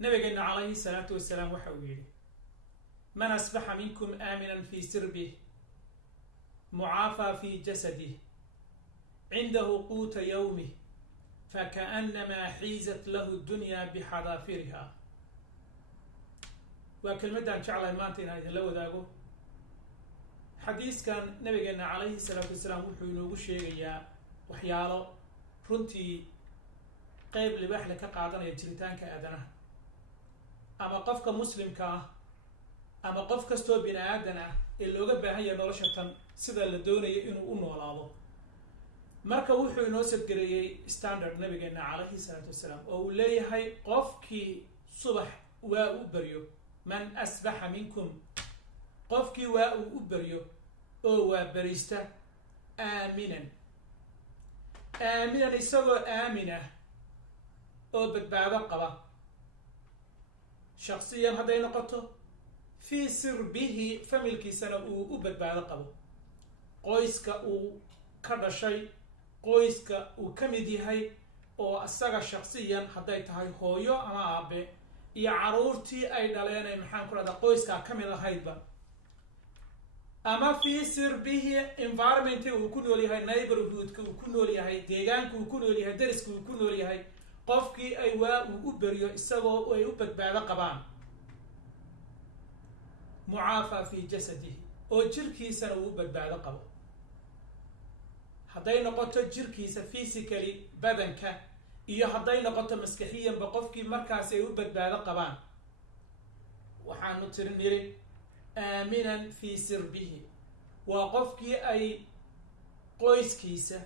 نبينا عليه الصلاة والسلام وحويله من أصبح منكم آمنا في سربه معافى في جسده عنده قوت يومه فكأنما حيزت له الدنيا بحذافيرها. وكلمة إن شاء الله ما أنتنا إذا لو ذاقوا حديث كان نبينا عليه الصلاة والسلام وحينوه الشيء وحياله runtii qayb libaaxle ka qaadanaya jiritaanka aadanaha ama qofka muslimka ah ama qof kastoo bini aadan ah ee looga baahan yahay nolosha tan sida la doonayo inuu u noolaado. marka wuxuu inoo sadgareeyay standard nabigeena calayhi salaatu wasalaam oo uu leeyahay qofkii subax waa u baryo man asbaxa minkum qofkii waa uu u baryo oo waa barista aaminan aaminan isagoo aamin ah oo badbaado qaba shakhsiyan hadday noqoto fii sirbihi familkiisana uu u badbaado qabo qoyska uu ka dhashay qoyska uu ka mid yahay oo asaga shakhsiyan hadday tahay hooyo ama aabe iyo caruurtii ay dhaleen ay maxaan ku rahdaa qoyskaa ka mid ahaydba ama fii sirbihi environmentka uu ku nool yahay neighborhoodka uu ku nool yahay deegaanka uu ku nool yahay dariska uu ku nool yahay qofkii ay waa uu u baryo isagoo ay u badbaado qabaan mucaafa fii jasadihi oo jirkiisana uu u badbaado qabo hadday noqoto jirkiisa physically badanka iyo hadday noqoto maskaxiyanba qofkii markaas ay u badbaado qabaan waxaanu tiri niri aaminan fii sirbihi waa qofkii ay qoyskiisa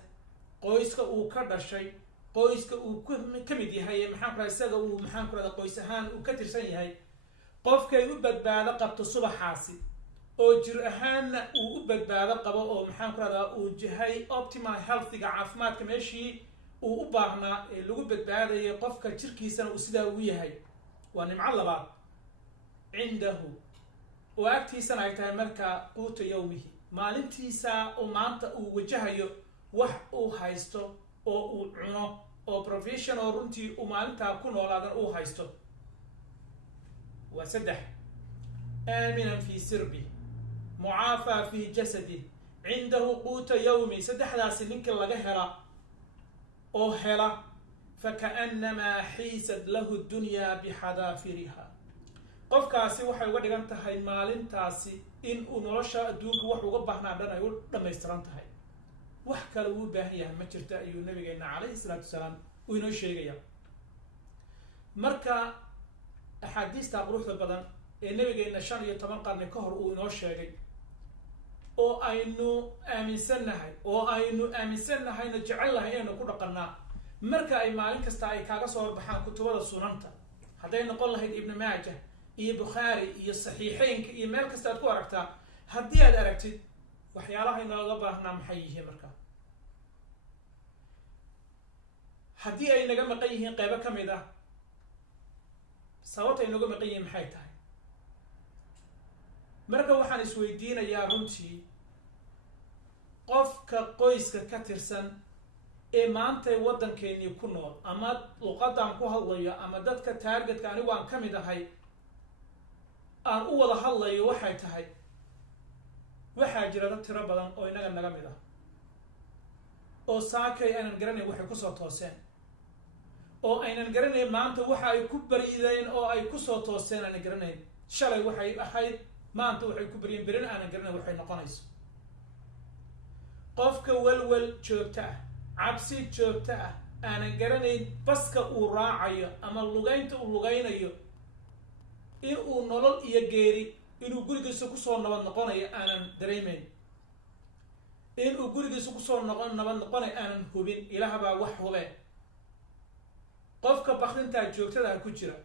qoyska uu ka dhashay qoyska uu ka mid yahay maxaan ku rahda isaga uu maxaan ku rahda qoys ahaan uu ka tirsan yahay qofkay u badbaado qabto subaxaasi oo jir ahaanna uu u badbaado qabo oo maxaan ku rahdaa uu jahay optimal healthiga caafimaadka meeshii uu u baahnaa ee lagu badbaadayay qofka jirkiisana uu sidaa ugu yahay waa nimco labaad cindahu oo agtiisana ay tahay markaa quuta yawmihi maalintiisa oo maanta uu wajahayo wax uu haysto oo uu cuno oo professional runtii uu maalintaa ku noolaadan uu haysto waa saddex aaminan fii sirbi mucaafaa fii jasadi cindahu quuta yawmi saddexdaasi ninka laga hela oo hela fakaannamaa xiisad lahu dunyaa bixadaafiriha qofkaasi waxay uga dhigan tahay maalintaasi in uu nolosha adduunka wax uga baahnaa dhan ay u dhammaystiran tahay wax kale uu baahan yahay ma jirta ayuu nabigeena calayhi salaatu wasalaam uu inoo sheegaya. marka axaadiista quruxda badan ee nabigeena 15 qarni ka hor uu inoo sheegay oo aynu aaminsannahayna jecelnahay inaynu ku dhaqannaa marka ay maalin kasta ay kaaga soo horbaxaan kutubada sunanta hadday noqon lahayd ibn maajah iyo bukhaari iyo saxiixeynka iyo meel kasta aad ku aragtaa haddii aad aragtid waxyaalaha inooga baahnaa maxay yihiin marka haddii ay naga maqan yihiin qaybo ka mid ah sababta ay nooga maqan yihiin maxay tahay marka waxaan isweydiinayaa runtii qofka qoyska ka tirsan ee maantay waddankeennii ku nool ama luqadaan ku hadlayo ama dadka taargetka anigu aan ka mid ahay aan u wada hadlayo waxay tahay waxaa jira dad tiro badan oo inaga naga mid ah oo saakay aynan garanayn waxay kusoo tooseen oo aynan garanayn maanta waxa ay ku baryideen oo ay kusoo tooseen aanan garanayn shalay waxay ahayd maanta waxay ku baryeen berina aanan garanayn waxay noqonayso qofka walwal joogto ah cabsi joogto ah aanan garanayn baska uu raacayo ama lugaynta uu lugaynayo in uu nolol iyo geeri inuu gurigiisa kusoo nabad noqonayo aanan dareemayn inuu gurigiisa kusoo nabad noqonayo aanan hubin ilaahbaa wax hube qofka bakrintaa joogtada ku jira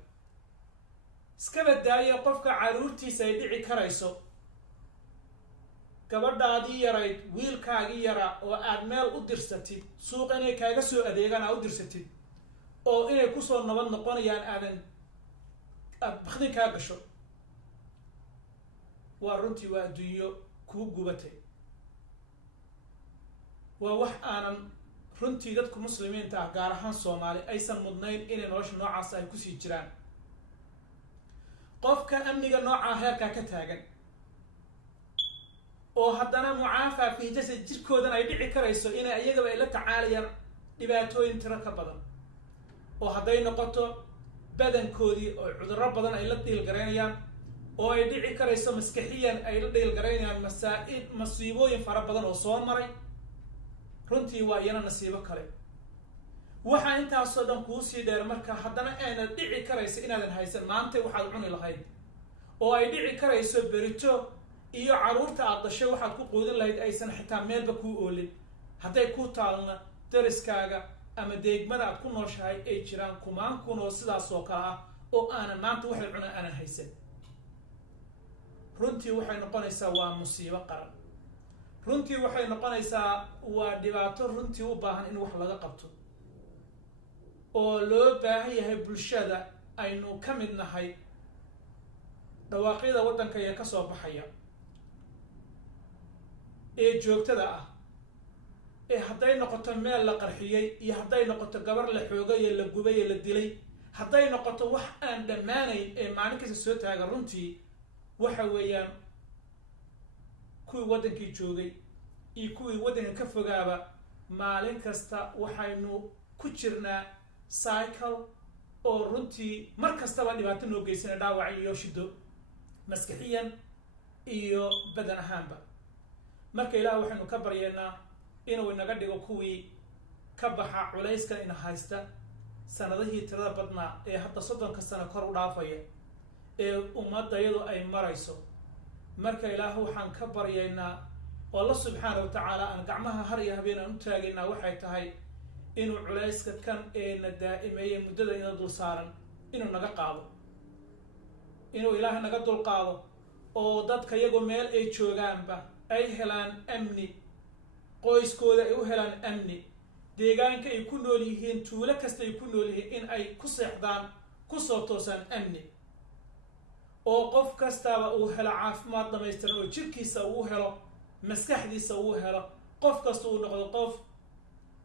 iska badaaya qofka caruurtiisa ay dhici karayso gabadhaadii yarayd wiilkaagii yaraa oo aad meel u dirsatid suuqa inay kaaga soo adeegaan aad u dirsatid oo inay kusoo nabad noqonayaan aad bakdin kaa gasho waa runtii waa adduunyo kuu gubatay waa wax aanan runtii dadku muslimiinta ah gaar ahaan soomaali aysan mudnayn inay nolosha noocaas ay kusii jiraan qofka amniga nooca heerka ka taagan oo haddana mucaafa fi jasad jirkoodan ay dhici karayso inay ayagaba ay la tacaalayaan dhibaatooyin tiro ka badan oo hadday noqoto badankoodii oo cudurro badan ay la dhiilgaraynayaan oo ay dhici karayso maskaxiyan ay la dhiilgaraynayaan masiibooyin fara badan oo soo maray runtii waa iyana nasiibo kale waxaa intaasoo dhan kuusii dheer marka haddana ayna dhici karayso inaadan haysan maanta waxaad cuni lahayd oo ay dhici karayso berito iyo caruurta aad dhashay waxaad ku quudin lahayd aysan xitaa meelba kuu oolin hadday ku taalna dariskaaga ama deegmada aad ku nooshahay ay jiraan kumaan kun oo sidaas oo kale ah oo aanan maanta waxay cunaan aanan haysan runtii waxay noqonaysaa waa musiibo qaran runtii waxay noqonaysaa waa dhibaato runtii u baahan in wax laga qabto oo loo baahan yahay bulshada aynu ka mid nahay dhawaaqyada waddanka ee ka soo baxaya ee joogtada ah ee hadday noqoto meel la qarxiyey iyo hadday noqoto gabar la xoogay ee la gubay ee la dilay hadday noqoto wax aan dhammaanayn ee maalin kasta soo taaga runtii waxa weeyaan kuwii waddankii joogay iyo kuwii waddanka ka fogaaba maalin kasta waxaynu ku jirnaa cycle oo runtii mar kastaba dhibaato noo geysana dhaawac iyo shido maskaxiyan iyo badan ahaanba marka ilaah waxaynu ka baryeennaa inuu inaga dhigo kuwii ka baxa culayska ina haysta sanadihii tirada badnaa ee hadda 30 sano kor u dhaafaya ee ummadayadu ay marayso marka ilaah waxaan ka baryeynaa oo Allah subhanahu wa ta'ala aan gacmaha har iyo habeen aan u taageynaa waxay tahay inuu culayska kan ee na daa'imeeyay muddada ina dul saaran inuu naga qaado inuu ilaah naga dul qaado oo dadka iyagu meel ay joogaanba ay helaan amni qoyskooda ay u helaan amni deegaanka ay ku nool yihiin tuulo kasta ay ku nool yihiin in ay ku seexdaan ku soo toosaan amni oo qof kastaba uu helo caafimaad dhamaystiran oo jirkiisa uu helo maskaxdiisa uu helo qof kasta uu noqdo qof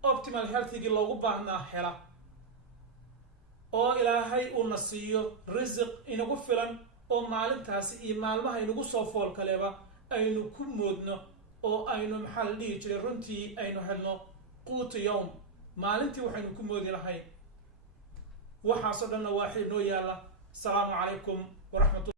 optimal healthigi loogu baahnaa hela oo ilaahay uu na siiyo risiq inagu filan oo maalintaasi iyo maalmaha inagu soo fool kaleba aynu ku moodno oo aynu maxaa la dhihi jiray runtii aynu helno quutu yowm maalintii waxaynu ku moodi lahayn waxaasoo dhanna waa noo yaalla asalaamu calaykum waraxmatu